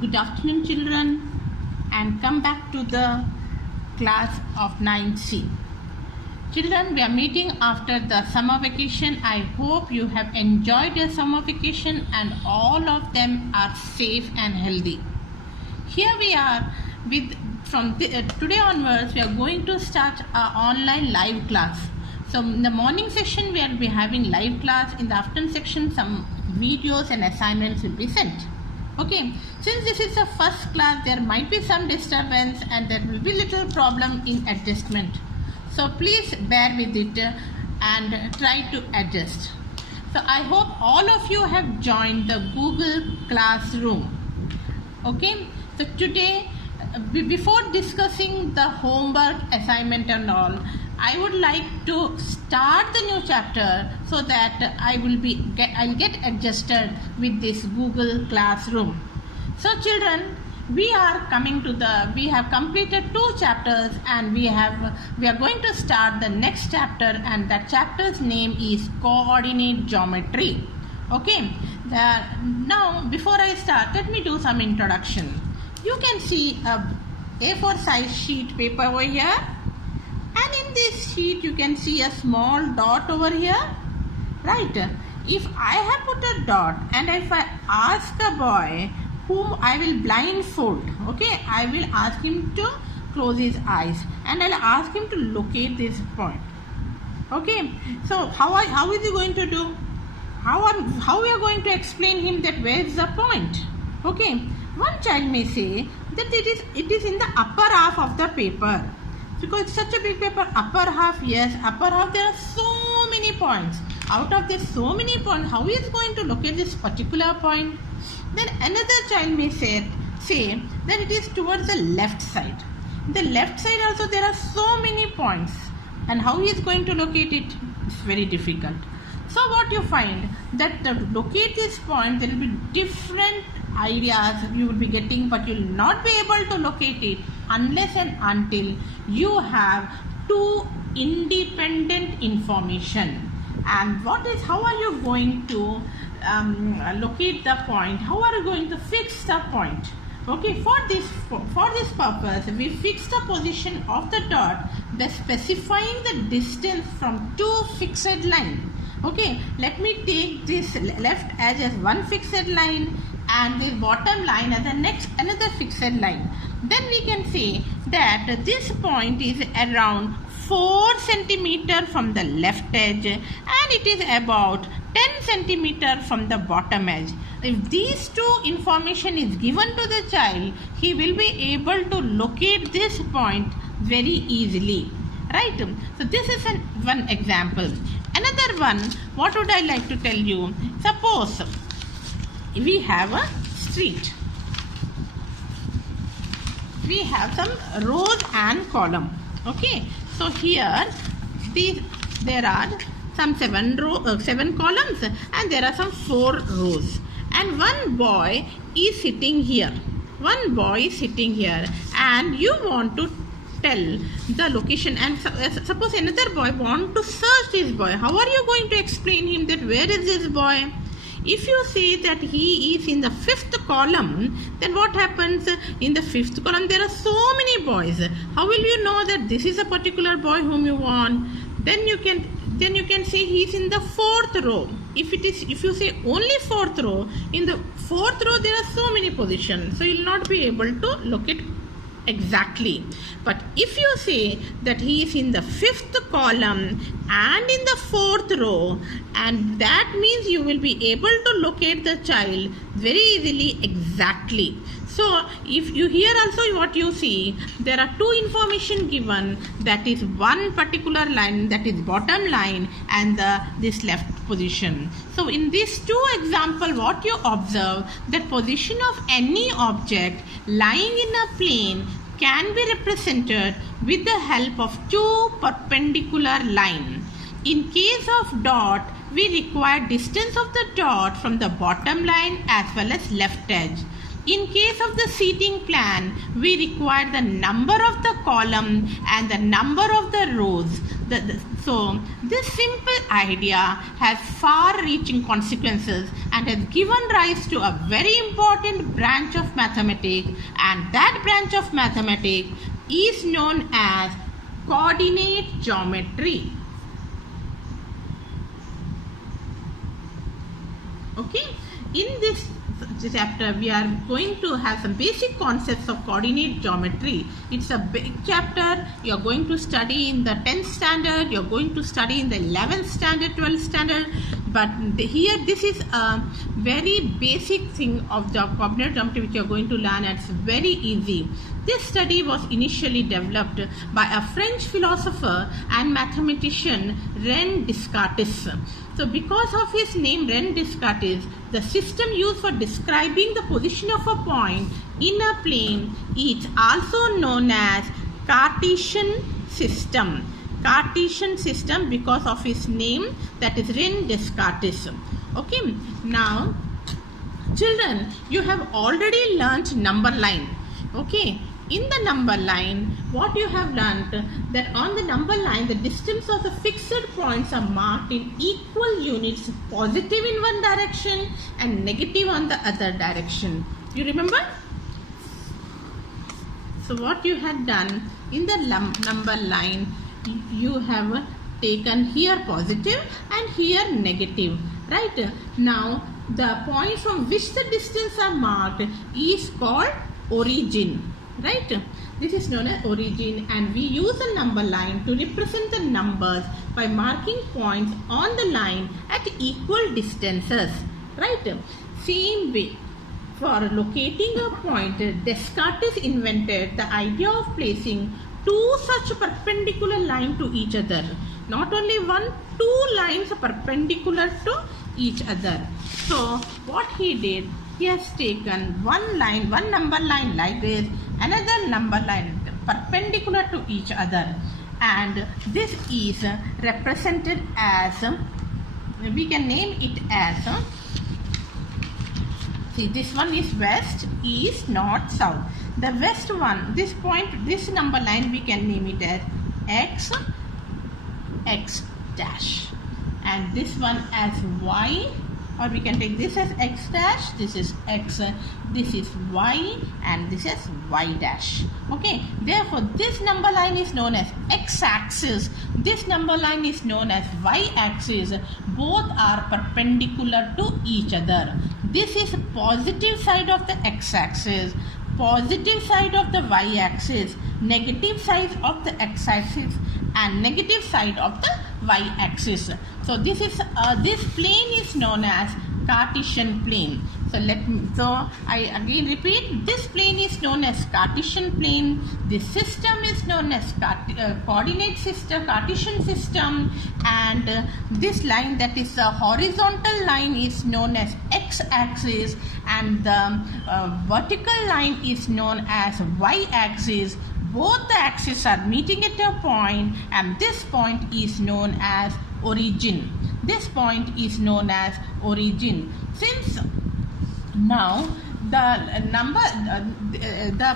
Good afternoon, children, and come back to the class of 9C. Children, we are meeting after the summer vacation. I hope you have enjoyed your summer vacation and all of them are safe and healthy. Here we are with today onwards we are going to start our online live class. So in the morning session we will be having live class. In the afternoon section some videos and assignments will be sent. Okay, since this is the first class, there might be some disturbance and there will be little problem in adjustment. So please bear with it and try to adjust. So I hope all of you have joined the Google Classroom. Okay, so today before discussing the homework assignment and all, I would like to start the new chapter so that I'll get adjusted with this Google Classroom. So children, we have completed 2 chapters and we are going to start the next chapter, and that chapter's name is Coordinate Geometry. Okay, now before I start, let me do some introduction. You can see a A4 size sheet paper over here. And in this sheet you can see a small dot over here, right? If I have put a dot and if I ask a boy whom I will blindfold, okay, I will ask him to close his eyes and I'll ask him to locate this point. Okay, so how is he going to do? How we are going to explain him that where is the point? Okay, one child may say that it is in the upper half of the paper. Because it's such a big paper, upper half, yes, upper half, there are so many points. Out of this so many points, how is going to locate this particular point? Then another child may say that it is towards the left side. The left side also there are so many points. And how he is going to locate it? It's very difficult. So what you find, that to locate this point, there will be different ideas you will be getting, but you will not be able to locate it unless and until you have 2 independent information. And how are you going to locate the point? How are you going to fix the point? Okay, for this purpose, we fix the position of the dot by specifying the distance from 2 fixed lines. Okay, let me take this left edge as one fixed line and the bottom line as another fixed line. Then we can say that this point is around 4 centimeter from the left edge and it is about 10 centimeter from the bottom edge. If these 2 information is given to the child, he will be able to locate this point very easily. Right? So this is one example. Another one, what would I like to tell you? Suppose we have a street. We have some rows and column. Okay, so here there are some 7 columns and there are some 4 rows, and one boy is sitting here. And you want to tell the location, and suppose another boy want to search this boy. How are you going to explain him that where is this boy? If you say that he is in the 5th column, then what happens? In the 5th column there are so many boys. How will you know that this is a particular boy whom you want? Then you can say he is in the 4th row. If you say only 4th row, in the 4th row there are so many positions, so you will not be able to locate exactly. But if you say that he is in the 5th column and in the 4th row, and that means you will be able to locate the child very easily exactly. So if you here also what you see, there are 2 information given, that is one particular line, that is bottom line, and this left position. So in these 2 example, what you observe, that position of any object lying in a plane can be represented with the help of 2 perpendicular lines. In case of dot, we require distance of the dot from the bottom line as well as left edge. In case of the seating plan, we require the number of the column and the number of the rows. So this simple idea has far-reaching consequences and has given rise to a very important branch of mathematics, and that branch of mathematics is known as coordinate geometry. Okay, in this chapter we are going to have some basic concepts of coordinate geometry. It's a big chapter. You are going to study in the 10th standard, you are going to study in the 11th standard, 12th standard, but here this is a very basic thing of the coordinate geometry which you are going to learn, and it's very easy. This study was initially developed by a French philosopher and mathematician René Descartes. So because of his name René Descartes, the system used for describing the position of a point in a plane is also known as Cartesian system. Cartesian system because of his name, that is René Descartes. Okay, now children, you have already learnt number line. Okay, in the number line, what you have learnt, that on the number line the distance of the fixed points are marked in equal units, positive in one direction and negative on the other direction. You remember? So what you had done in the number line, you have taken here positive and here negative, right? Now the point from which the distance are marked is called origin. Right, this is known as origin, and we use a number line to represent the numbers by marking points on the line at equal distances. Right, same way for locating a point, Descartes invented the idea of placing two such perpendicular lines to each other. Not only one, two lines perpendicular to each other. So what he did, he has taken one line, one number line like this, another number line perpendicular to each other, and this is represented as, we can name it as, see, this one is west, east, north, south. The west one, this point, this number line, we can name it as x, x dash, and this one as y, or we can take this as x dash, this is x, this is y, and this is y dash. Okay, therefore this number line is known as x-axis, this number line is known as y-axis. Both are perpendicular to each other. This is positive side of the x-axis, positive side of the y-axis, negative side of the x-axis, and negative side of the y-axis. So this is this plane is known as Cartesian plane. So I again repeat, this plane is known as Cartesian plane. This system is known as coordinate system, Cartesian system, and this line, that is the horizontal line, is known as x-axis, and the vertical line is known as y-axis. Both the axes are meeting at a point, and this point is known as origin. This point is known as origin. Since now the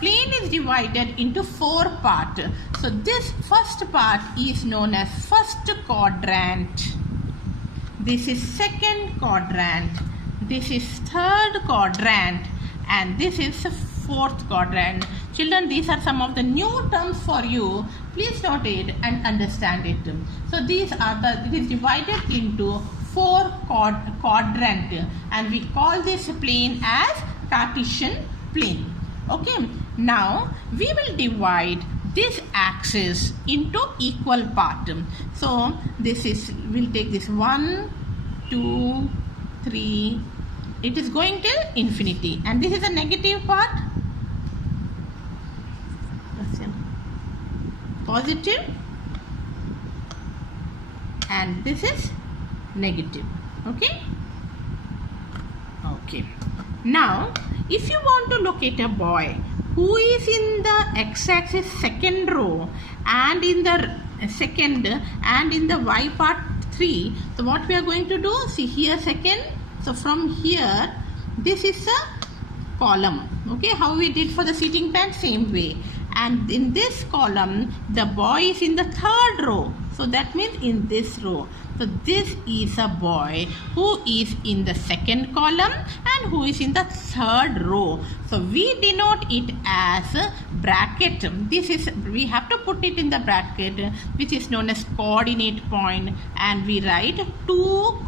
plane is divided into four parts. So this first part is known as first quadrant. This is second quadrant. This is third quadrant, and this is fourth quadrant. Children, these are some of the new terms for you. Please note it and understand it. So these are it is divided into four quadrant, and we call this plane as Cartesian plane. Okay, now we will divide this axis into equal part. So this is, we'll take this 1, 2, 3. It is going till infinity, and this is a negative part, positive, and this is negative. Okay. Okay. Now, if you want to locate a boy who is in the x-axis second row and in the second and in the y part 3, so what we are going to do? See here second. So from here, this is a column. Okay, how we did for the seating pen, same way. And in this column, the boy is in the third row. So that means in this row. So this is a boy who is in the second column and who is in the third row. So we denote it as a bracket. We have to put it in the bracket, which is known as coordinate point, and we write 2,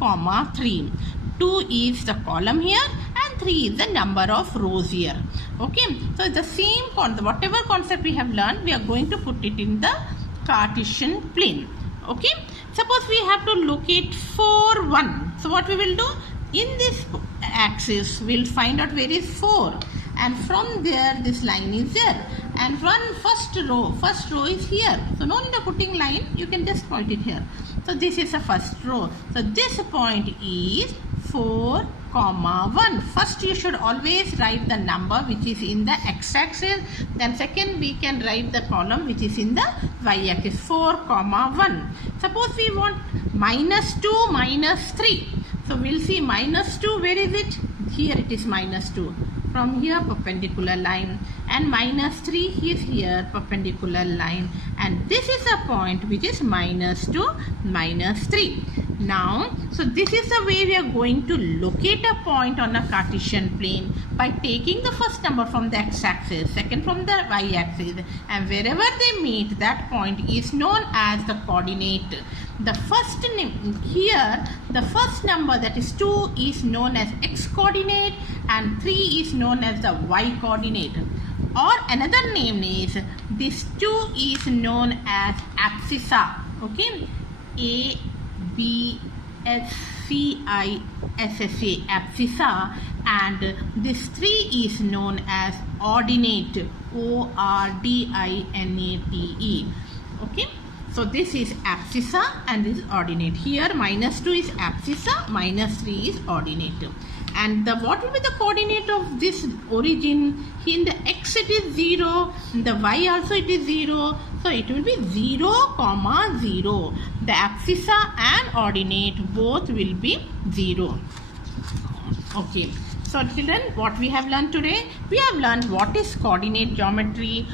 3. 2 is the column here and 3 is the number of rows here. Okay, so the same whatever concept we have learned, we are going to put it in the Cartesian plane. Okay, suppose we have to locate 4, 1. So what we will do, in this axis we'll find out where is 4, and from there this line is there, and first row is here. So no need of putting line, you can just point it here. So this is the first row. So this point is 4, 1. First you should always write the number which is in the x-axis, then second we can write the column which is in the y-axis. 4, 1. Suppose we want -2, -3. So we'll see -2, where is it? Here it is -2. From here perpendicular line, and -3 is here perpendicular line, and this is a point which is -2, -3. Now, so this is the way we are going to locate a point on a Cartesian plane by taking the first number from the x-axis, second from the y-axis, and wherever they meet, that point is known as the coordinate. The first name here, the first number, that is 2, is known as x-coordinate, and 3 is known as the y-coordinate. Or another name is, this 2 is known as abscissa. Okay, A-B-S-C-I-S-S-A, abscissa, and this 3 is known as ordinate, O-R-D-I-N-A-T-E. Okay, so this is abscissa and this is ordinate. Here -2 is abscissa, -3 is ordinate. And what will be the coordinate of this origin? In the x it is 0, in the y also it is 0. So it will be 0, 0. The abscissa and ordinate both will be 0. Okay. So children, what we have learned today? We have learned what is coordinate geometry,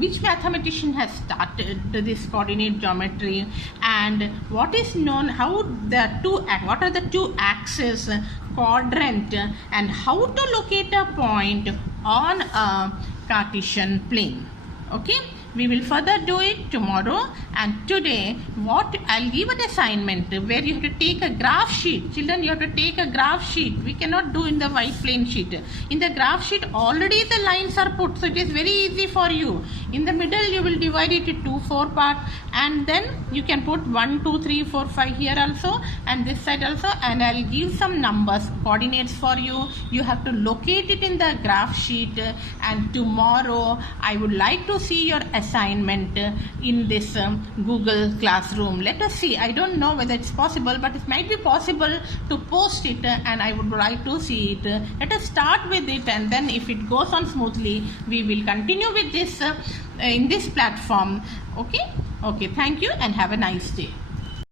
which mathematician has started this coordinate geometry, and what is known, what are the two axes, quadrant, and how to locate a point on a Cartesian plane. Okay, we will further do it tomorrow, and today I'll give an assignment where you have to take a graph sheet. Children, you have to take a graph sheet. We cannot do in the white plane sheet. In the graph sheet already the lines are put, so it is very easy for you. In the middle you will divide it into 4 parts, and then you can put 1, 2, 3, 4, 5 here also, and this side also, and I'll give some numbers, coordinates for you. You have to locate it in the graph sheet, and tomorrow I would like to see your assignment in this Google Classroom. Let us see. I don't know whether it's possible, but it might be possible to post it, and I would like to see it. Let us start with it, and then if it goes on smoothly, we will continue with this in this platform. Okay, thank you and have a nice day.